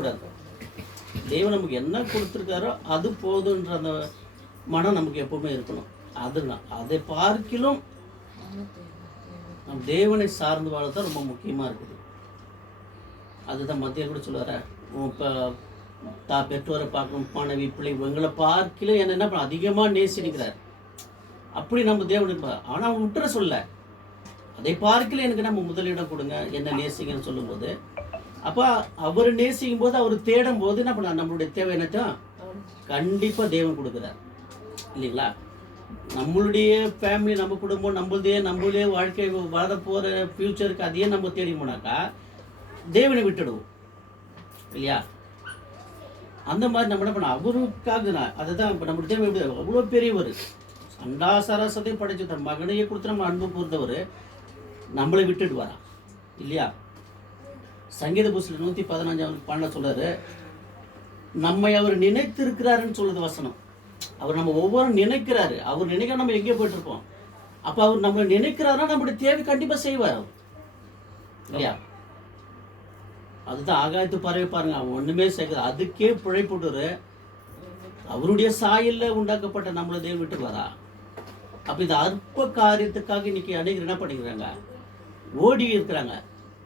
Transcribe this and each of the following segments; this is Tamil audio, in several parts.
கூடாது. தெய்வம் நமக்கு என்ன கொடுத்துருக்காரோ அது போதுன்ற அந்த மனம் நமக்கு எப்பவுமே இருக்கணும். அதுதான் அதை பார்க்கிலும் நம் தேவனை சார்ந்து வாழத்தான் ரொம்ப முக்கியமாக இருக்குது. அதுதான் மத்திய கூட சொல்லுவார, இப்போ பெற்றோரை பார்க்கணும், மனைவி பிள்ளை இவங்களை பார்க்கல என்ன பண்ண அதிகமாக நேசிக்கிறார். அப்படி நம்ம தேவனுக்கு ஆனால் அவங்க விட்டுற சொல்ல அதை பார்க்கல எனக்கு நம்ம முதலிடம் கொடுங்க, என்ன நேசிங்கன்னு சொல்லும்போது, அப்போ அவர் நேசிக்கும் போது அவர் தேடும் போது என்ன பண்ண நம்மளுடைய தேவை என்னத்தான் கண்டிப்பாக தேவன் கொடுக்குறார் இல்லைங்களா. நம்மளுடைய ஃபேமிலி, நம்ம குடும்பம், நம்மளுடைய வாழ்க்கை வர போகிற ஃப்யூச்சருக்கு அதையே நம்ம தேடி போனாக்கா தேவனை விட்டுடுவோம் இல்லையா. அந்த மாதிரி நம்ம என்ன பண்ண அவருக்காக அதுதான் இப்போ நம்மளுடைய தேவை எப்படி அவ்வளோ பெரியவர், அண்டா சராசத்தையும் படைச்சு தன் மகனையே கொடுத்து நம்ம அன்பு கூர்ந்தவர் நம்மளை விட்டுடுவாரா இல்லையா. சங்கீத புஸ்தகம் 115 பாடல சொல்றாரு, நம்மை அவர் நினைத்து இருக்கிறாருன்னு சொல்லுது வசனம். அவர் நம்ம ஒவ்வொரு நினைக்கிறாரு, அவர் நினைக்க நம்ம எங்கேயோ போயிட்டு இருப்போம். அப்போ அவர் நம்மளை நினைக்கிறாருன்னா நம்மளுடைய தேவை கண்டிப்பாக செய்வார் அவர் இல்லையா. அதுதான் ஆகாயத்து பறவை பாருங்க, அவன் ஒன்றுமே செய்யறது அதுக்கே பிழைப்புடுற அவருடைய சாயலில் உண்டாக்கப்பட்ட நம்மளை தேவன் விட்டு வரா. அப்போ இந்த அற்ப காரியத்துக்காக இன்னைக்கு அநேகர் என்ன பண்ணிக்கிறாங்க, ஓடி இருக்கிறாங்க.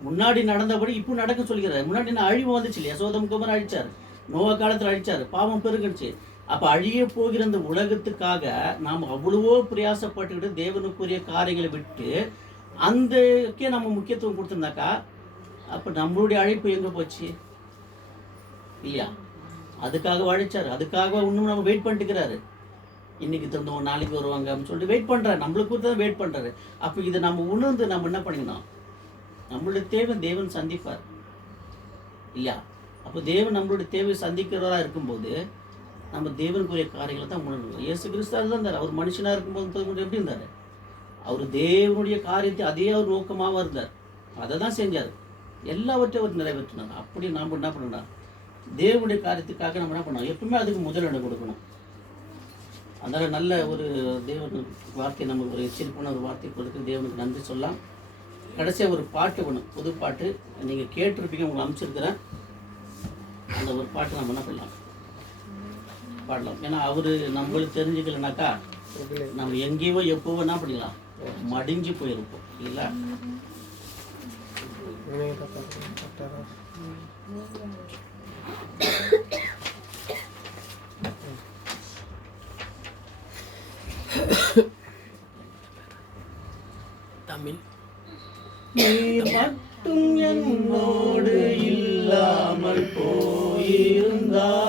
முன்னாடி நடந்தபடி இப்போ நடக்க சொல்லிக்கிறாரு. முன்னாடி நான் அழிவு வந்துச்சு இல்லையா, சோதம் குமார் அழிச்சார், நோவா காலத்தில் அழிச்சார், பாவம் பெருகிடுச்சு. அப்போ அழிய போகிற இந்த உலகத்துக்காக நாம் அவ்வளவோ பிரயாசப்பட்டுக்கிட்டு தேவனுக்குரிய காரியங்களை விட்டு அந்தக்கே நம்ம முக்கியத்துவம் கொடுத்துருந்தாக்கா அப்போ நம்மளுடைய அழைப்பு எங்கே போச்சு இல்லையா. அதுக்காக அழைச்சார், அதுக்காக இன்னும் நம்ம வெயிட் பண்ணிட்டுக்கிறாரு. இன்னைக்கு தந்தோம் நாளைக்கு வருவாங்க அப்படின்னு சொல்லிட்டு வெயிட் பண்ணுறாரு, நம்மளுக்கு கொடுத்து தான் வெயிட் பண்ணுறாரு. அப்போ இதை நம்ம உணர்ந்து நம்ம என்ன பண்ணிக்கணும், நம்மளுடைய தேவை தேவன் சந்திப்பார் இல்லையா. அப்போ தேவன் நம்மளுடைய தேவை சந்திக்கிறவராக இருக்கும்போது நம்ம தேவனுக்குரிய காரியங்களை தான் உணர்வு. இயேசு கிறிஸ்து தான் இருந்தார். அவர் மனுஷனாக இருக்கும்போது எப்படி இருந்தார், அவர் தேவனுடைய காரியத்தை அதே அவர் நோக்கமாக இருந்தார், அதை தான் செஞ்சார், எல்லாவற்றையும் அவர் நிறைவேற்றினார். அப்படி நாம் என்ன பண்ணணும், தேவனுடைய காரியத்துக்காக நம்ம என்ன பண்ணணும், எப்பவுமே அதுக்கு முதலிடம் கொடுக்கணும். அதனால் நல்ல ஒரு தேவன் வார்த்தை, நமக்கு ஒரு எச்சரிப்பான ஒரு வார்த்தை கொடுத்து தேவனுக்கு நன்றி சொல்லலாம். கடைசியாக ஒரு பாட்டு வேணும், புது பாட்டு நீங்கள் கேட்டிருப்பீங்க, உங்களுக்கு அனுப்பிச்சிருக்கிறேன். அந்த ஒரு பாட்டு நம்ம என்ன பண்ணலாம், பாடலாம். ஏன்னா அவர் நம்மளுக்கு தெரிஞ்சுக்கலனாக்கா நம்ம எங்கேயோ எப்போவோ என்ன பண்ணிக்கலாம், மடிஞ்சு போயிருப்போம் இல்லைங்களா. தமிழ் நீர் மட்டும் என்னோடு இல்லாமல் போயிருந்தார்,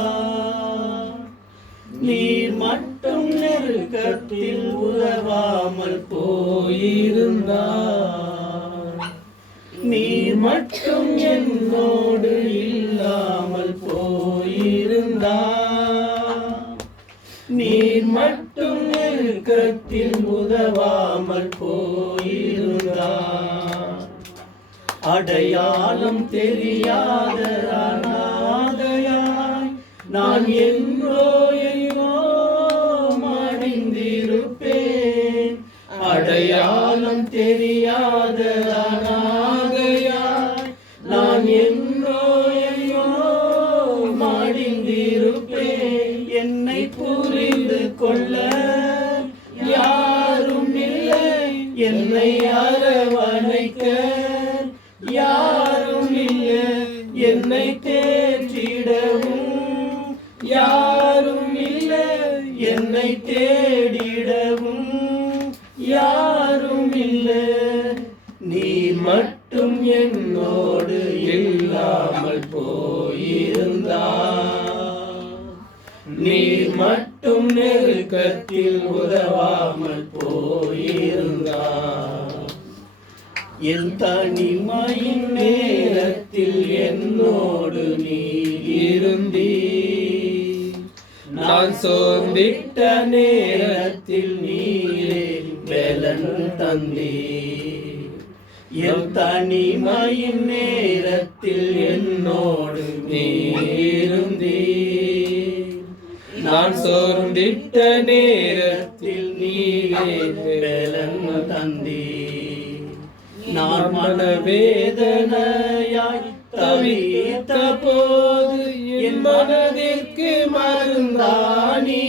நீர் மட்டும் நெருக்கத்தில் உதவாமல் போயிருந்தார், நீர் மட்டும் என்னோடு இல்லாமல் போயிருந்தார், நீர் மட்டும் நெருக்கத்தில் உதவாமல் போயிருந்தார், அடையாளம் தெரியாத அநாதையாய் நான் என்றோ மடிந்திருப்பேன், அடையாளம் தெரியாத அநாதையாய் நான் என்றோ மடிந்திருப்பேன், என்னை புரிந்து கொள்ள யாரும் இல்லை, என்னை அரவணைக்க யாரும் இல்லை, என்னை தேற்றிடவும் யாரும் இல்லை, என்னை தேடிடவும் யாரும் இல்லை, நீர் மட்டும் என்னோடு இல்லாமல் போயிருந்தார், நீர் மட்டும் நெருக்கத்தில் உதவாமல் போயிருந்தார், என் தனிமையின் நேரத்தில் என்னோடு நீ இருந்தீர், நான் சோர்ந்திட்ட நேரத்தில் நீரே பலன் தந்தீர், என் தனிமையின் நேரத்தில் என்னோடு நீ இருந்தீர், நான் சோர்ந்திட்ட நேரத்தில் நீரே பலன் தந்தீர், நான் மனவேதனையாய் தவித்த போது மனதிற்கு மருந்தானி.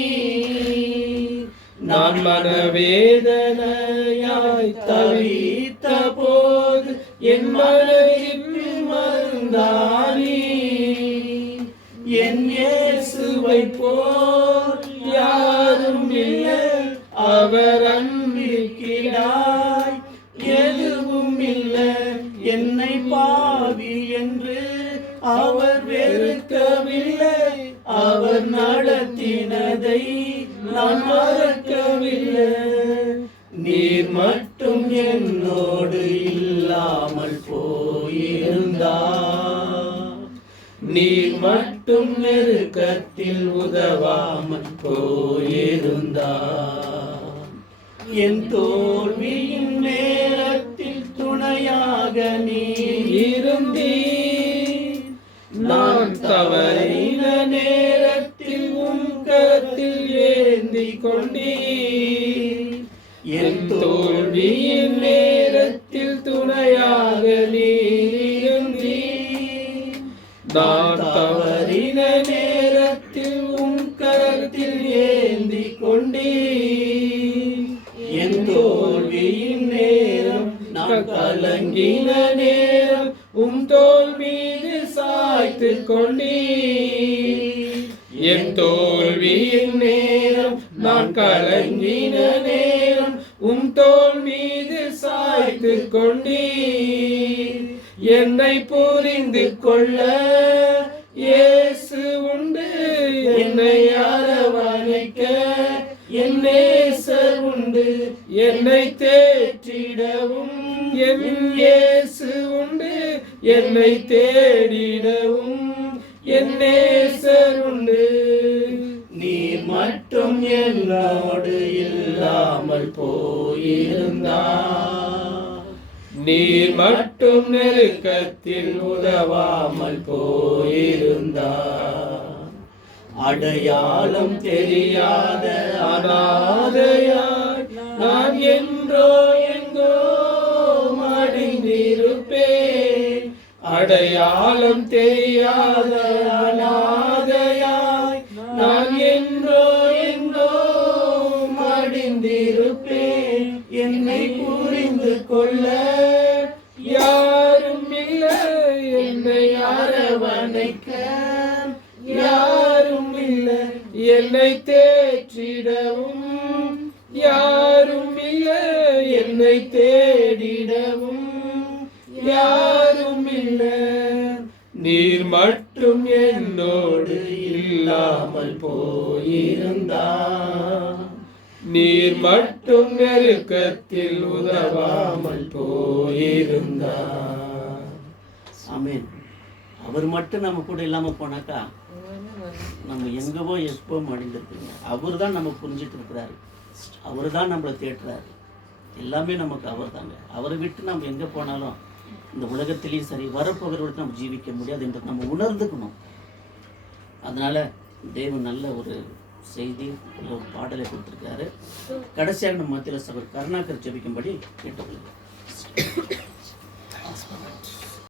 நான் மனவேதனையாய் தவித்த போது என் மனதிற்கு மருந்தானி. என் இயேசுவை போல் யாரும் இல்லை, அவர் அன்பிற்கிடாய் எதுவும் இல்லை. என்னை பாவி என்று அவர் வெறுக்கவில்லை, அவர் நடத்தினதை நான் மறக்கவில்லை. நீர் மட்டும் என்னோடு இல்லாமல் போயிருந்தார், நீர் மட்டும் நெருக்கத்தில் உதவாமல் போயிருந்தார். என் தோல்வியின் நேரத்தில் துணையாக நீர் இருந்தீர். நான் தவறின நேரத்தில் உன் கரத்தில் ஏந்தி கொண்டீர். என் தோல்வியின் நேரத்தில் துணையாக நீர் இருந்தீர். நான் தவறின நேரத்தில் உன் கரத்தில் ஏந்தி கொண்டீர். என் தோல்வியின் நேரம் நான் கலங்கின நேரம் உன் தோள் மீது சாய்த்து கொண்டீர். என் தோல்வியின் நேரம் நான் கலங்கின நேரம் உன் தோள் மீது சாய்த்து கொண்டீர். என்னை புரிந்து கொள்ள இயேசு உண்டு, என்னை அரவணைக்க என் நேசர் உண்டு. என்னை தேற்றிடவும் என் இயேசு உண்டு, என்னை தேடிடவும் என் நேசர் உண்டு. நீர் மட்டும் என்னோடு இல்லாமல் போயிருந்தார், நீர் மட்டும் நெருக்கத்தில் உதவாமல் போயிருந்தார். அடையாளம் தெரியாத அனாதையாய் நான் என்றோ எங்கோ மடிந்திருப்பேன். அடையாளம் தெரியாத அனாதையாய் நான் என்றோ எங்கோ மடிந்திருப்பேன். என்னை புரிந்து கொள்ள யாரும் இல்லை, என்னை அரவணைக்க யாரும் இல்லை. என்னை தேற்றிடவும் யாரும் இல்லை, என்னை தேடிடவும் யாரும் இல்லை. நீர் மட்டும் என்னோடு இல்லாமல் போயிருந்தார், நீர் மட்டும் நெருக்கத்தில் உதவாமல் போயிருந்தார். ஆமென். அவர் மட்டும் நம்ம கூட இல்லாம போனாக்கா நம்ம எங்கவோ எப்போ மடிந்திருக்குங்க. அவர் தான் நம்ம புரிஞ்சுட்டு இருக்கிறாரு, அவர் தான் நம்மளை தேட்டுறாரு. எல்லாமே நமக்கு அவர் தாங்க. அவரை விட்டு நம்ம எங்கே போனாலும் இந்த உலகத்திலையும் சரி வரப்போகிறவர்களுக்கு நம்ம ஜீவிக்க முடியாது என்று நம்ம உணர்ந்துக்கணும். அதனால தேவன் நல்ல ஒரு செய்தி, ஒரு பாடலை கொடுத்துருக்காரு. கடைசியாக நம்ம மத்தியில் சகோதரர் கருணாகர் ஜெபிக்கும்படி கேட்டுக்கொள்கிறேன்.